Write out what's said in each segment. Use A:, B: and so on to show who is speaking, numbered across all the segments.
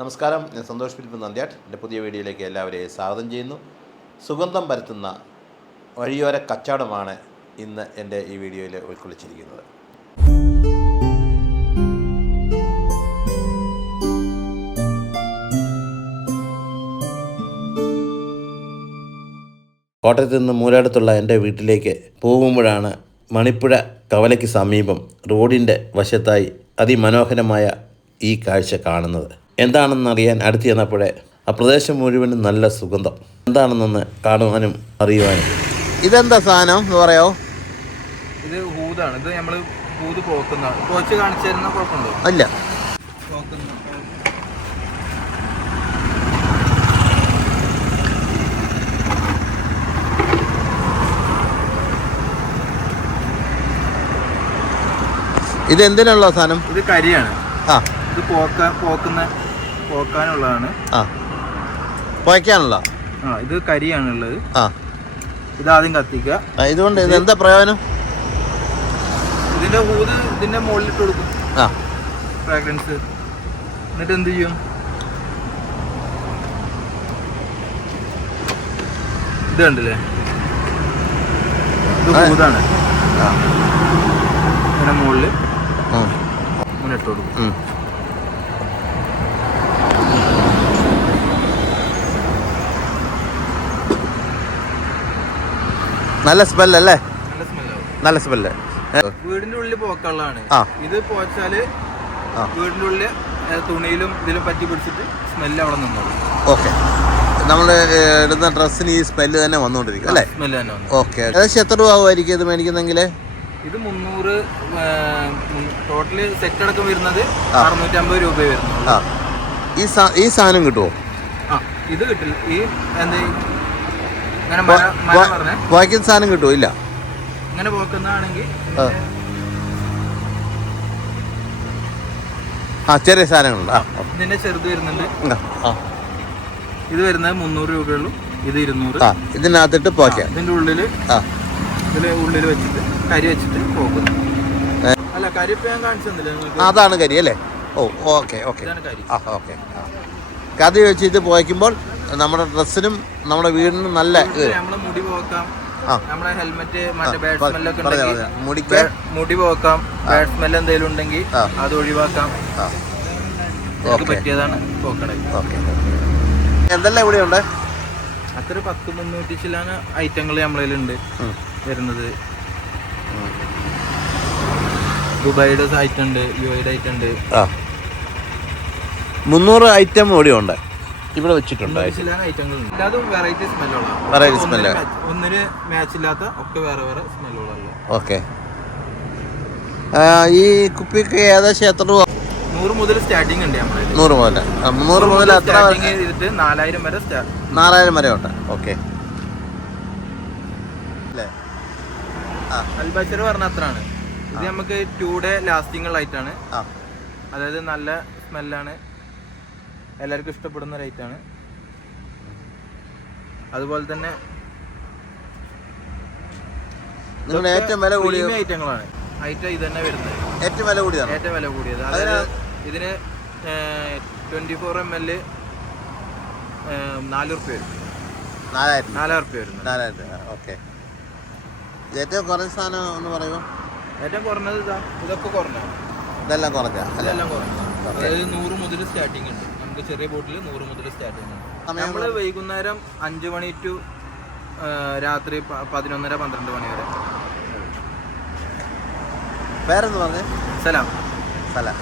A: നമസ്കാരം. ഞാൻ സന്തോഷ് ഫിലിപ്പ് നന്ദ്യാട്ട്. എന്റെ പുതിയ വീഡിയോയിലേക്ക് എല്ലാവരെയും സ്വാഗതം ചെയ്യുന്നു. സുഗന്ധം പരത്തുന്ന വഴിയോര കച്ചവടമാണ് ഇന്ന് എന്റെ ഈ വീഡിയോയിൽ ഉൾക്കൊള്ളിച്ചിരിക്കുന്നത്. കോട്ടയത്ത് നിന്ന് മൂലാടത്തുള്ള എന്റെ വീട്ടിലേക്ക് പോകുമ്പോഴാണ് മണിപ്പുഴ കവലയ്ക്ക് സമീപം റോഡിന്റെ വശത്തായി അതിമനോഹരമായ ഈ കാഴ്ച കാണുന്നത്. എന്താണെന്നറിയാൻ അടുത്ത് ചെന്നപ്പോഴേ ആ പ്രദേശം മുഴുവനും നല്ല സുഗന്ധം. എന്താണെന്നൊന്ന് കാണുവാനും അറിയുവാനും. ഇതെന്താ സാധനം? എന്ന് പറയോ?
B: ഇത് ഹൂതാണ്. ഇത് നമ്മൾ ഹൂത് പോക്കുന്നതാണ് പോച്ച് കാണിച്ചു തരുന്ന കുഴപ്പമുണ്ടോ
A: അല്ല.
B: പോക്കുന്ന
A: ഇത് എന്തിനുള്ള സാധനം?
B: ഇത് കരിയാണ്.
A: ആ.
B: ഇത് പോക്ക പോക്കുന്ന പോക്കാനുള്ളതാണ്.
A: ആ. പുഴയ്ക്കാനുള്ള
B: ആ ഇത് കരിയാണുള്ളത്.
A: ആ.
B: ഇത് ആദ്യം കത്തിക്കുക.
A: ആ, ഇതുകൊണ്ട് ഇത് എന്താ പ്രയോജനം?
B: ഇതിന്റെ ഹൂത് ഇതിന്റെ മുകളിലിട്ട് കൊടുക്കും.
A: ആ.
B: ഫ്രാഗ്രൻസ് എന്നിട്ട് എന്ത് ചെയ്യും? ഇത് കണ്ടില്ലേ? ഇത്
A: ആ. ആ.
B: ഇതിന്റെ മുകളിൽ
A: ഉം,
B: ഇങ്ങനെ ഇട്ട് കൊടുക്കും.
A: ഉം. നല്ല സ്മെല്ലല്ലേ
B: നല്ല
A: സ്മെല്ല്
B: വീടിന്റെ ഉള്ളിൽ പോക്കുള്ളതാണ്. ഇത്
A: പോച്ചാൽ
B: വീടിന്റെ ഉള്ളിൽ തുണിയിലും ഇതിലും പറ്റി പിടിച്ചിട്ട് സ്മെല്ല് അവിടെ നിന്നോളൂ.
A: ഓക്കെ. നമ്മൾ ഇടുന്ന ഡ്രസ്സിന് ഈ സ്മെല്ല് തന്നെ വന്നുകൊണ്ടിരിക്കും അല്ലേ?
B: സ്മെല്ല് തന്നെ
A: ഓക്കെ. ഏകദേശം എത്ര രൂപ ആവുമായിരിക്കും ഇത് മേടിക്കുന്നെങ്കിൽ
B: ഇത് മുന്നൂറ് ടോട്ടൽ സെറ്റ് അടക്കം വരുന്നത് അറുന്നൂറ്റമ്പത് രൂപ വരുന്നു
A: ഈ സാധനം കിട്ടുമോ
B: ആ ഇത് കിട്ടില്ല. ഈ എന്ത് ഇങ്ങനെ മര മര പറഞ്ഞേ
A: വായിക്കുന്ന സാധനം കിട്ടുമോ ഇല്ല.
B: ഇങ്ങനെ പോക്കുന്നതാണെങ്കിൽ
A: ആ. ചെറിയ സാധനങ്ങളുണ്ട്.
B: ഇതിന്റെ ചെറുത് വരുന്നുണ്ട്. ഇത് വരുന്നത് മുന്നൂറ് രൂപയുള്ളൂ. ഇത് ഇരുന്നൂറ്.
A: ഇതിനകത്തിട്ട് പോക്കാം
B: ഇതിന്റെ
A: ഉള്ളിൽ
B: ഇതിൽ ഉള്ളിൽ വെച്ചിട്ട് കരി വെച്ചിട്ട് പോക്കുന്നു അല്ല കരി ഇപ്പൊ ഞാൻ കാണിച്ചു
A: അതാണ് കരി അല്ലേ? ഓ ഓക്കെ ഓക്കെ. ആ ഓക്കെ കഥ കതി വെച്ച് ഇത് പോയിക്കുമ്പോൾ നമ്മുടെ ഡ്രസ്സിനും നമ്മുടെ വീടിനും നല്ല
B: മുടി പോക്കാം. നമ്മുടെ ഹെൽമെറ്റ് മറ്റേ ബാഡ് സ്മെല്ലൊക്കെ ഉണ്ടെങ്കിൽ മുടി പോക്കാം. ബാഡ് സ്മെൽ എന്തെങ്കിലും ഉണ്ടെങ്കിൽ അത് ഒഴിവാക്കാം. പറ്റിയതാണ് പോക്കണത്
A: എന്തെല്ലാം ഇവിടെ ഉണ്ട്?
B: അത്ര പത്ത് മുന്നൂറ്റി ചിലാണ് ഐറ്റങ്ങൾ നമ്മളതിലുണ്ട്. വരുന്നത്. ദുബായിയുടെ ഐറ്റം ഉണ്ട് യു ഐയുടെ ഐറ്റം ഉണ്ട്.
A: മുന്നൂറ് ഐറ്റം ഇവിടെ ഉണ്ട്. ഇവിടെ വെച്ചിട്ടുണ്ട്?
B: Variety
A: smell.
B: ഒന്നിന് മാച്ച് ഇല്ലാത്ത ഒക്കെ വേറെ വേറെ സ്മെല്ലുകളല്ല
A: ഓക്കെ ഈ കുപ്പിക്ക് ഏകദേശം എത്ര രൂപ?
B: നൂറ് മുതൽ സ്റ്റാർട്ടിംഗ് ഉണ്ട്
A: നൂറ് മുതൽ മുന്നൂറ് മുതൽ എത്ര
B: ചെയ്തിട്ട് നാലായിരം വരെ
A: നാലായിരം വരെ ഉണ്ട് ഓക്കെ
B: അൽബാച്ചർ പറഞ്ഞ അത്രയാണ്. ഇത് നമുക്ക് ടു ഡേ ലാസ്റ്റിംഗ്
A: ആയിട്ടാണ്
B: അതായത് നല്ല സ്മെല്ലാണ് എല്ലാവർക്കും ഇഷ്ടപ്പെടുന്ന ഒരു ഐറ്റാണ് അതുപോലെ തന്നെ
A: ഏറ്റവും വില കൂടിയ
B: ഐറ്റങ്ങളാണ് ഐറ്റം ഇത് തന്നെ വരുന്നത്.
A: ഏറ്റവും വില കൂടിയതാണ്?
B: ഏറ്റവും വില കൂടിയത്. അതായത് ഇതിന് ട്വന്റി ഫോർ എം എൽ നാല് റുപ്യ വരും.
A: നാലായിരം
B: നാലായിരം റുപ്യ വരുന്നത്.
A: നാലായിരം ഓക്കെ. ഏറ്റവും കുറഞ്ഞ സാധനം എന്ന് പറയുമോ?
B: ഏറ്റവും കുറഞ്ഞത് ഇതാ. ഇതൊക്കെ കുറഞ്ഞ
A: ഇതെല്ലാം കുറഞ്ഞ
B: ഇതെല്ലാം കുറഞ്ഞ അതായത് നൂറ് മുതൽ സ്റ്റാർട്ടിങ് ഉണ്ട്. നമുക്ക് ചെറിയ ബോട്ടിൽ നൂറ് മുതൽ സ്റ്റാർട്ട്
A: സമയം
B: നമ്മൾ വൈകുന്നേരം അഞ്ച് മണി ടു രാത്രി പതിനൊന്നര പന്ത്രണ്ട് മണി വരെ.
A: പേരെന്ന് പറഞ്ഞേ?
B: സലാം.
A: സ്ഥലം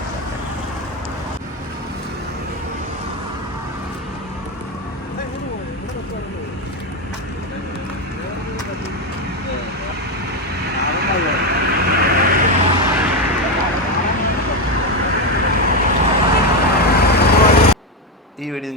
A: ഈ വീഡിയോ നിങ്ങൾക്ക്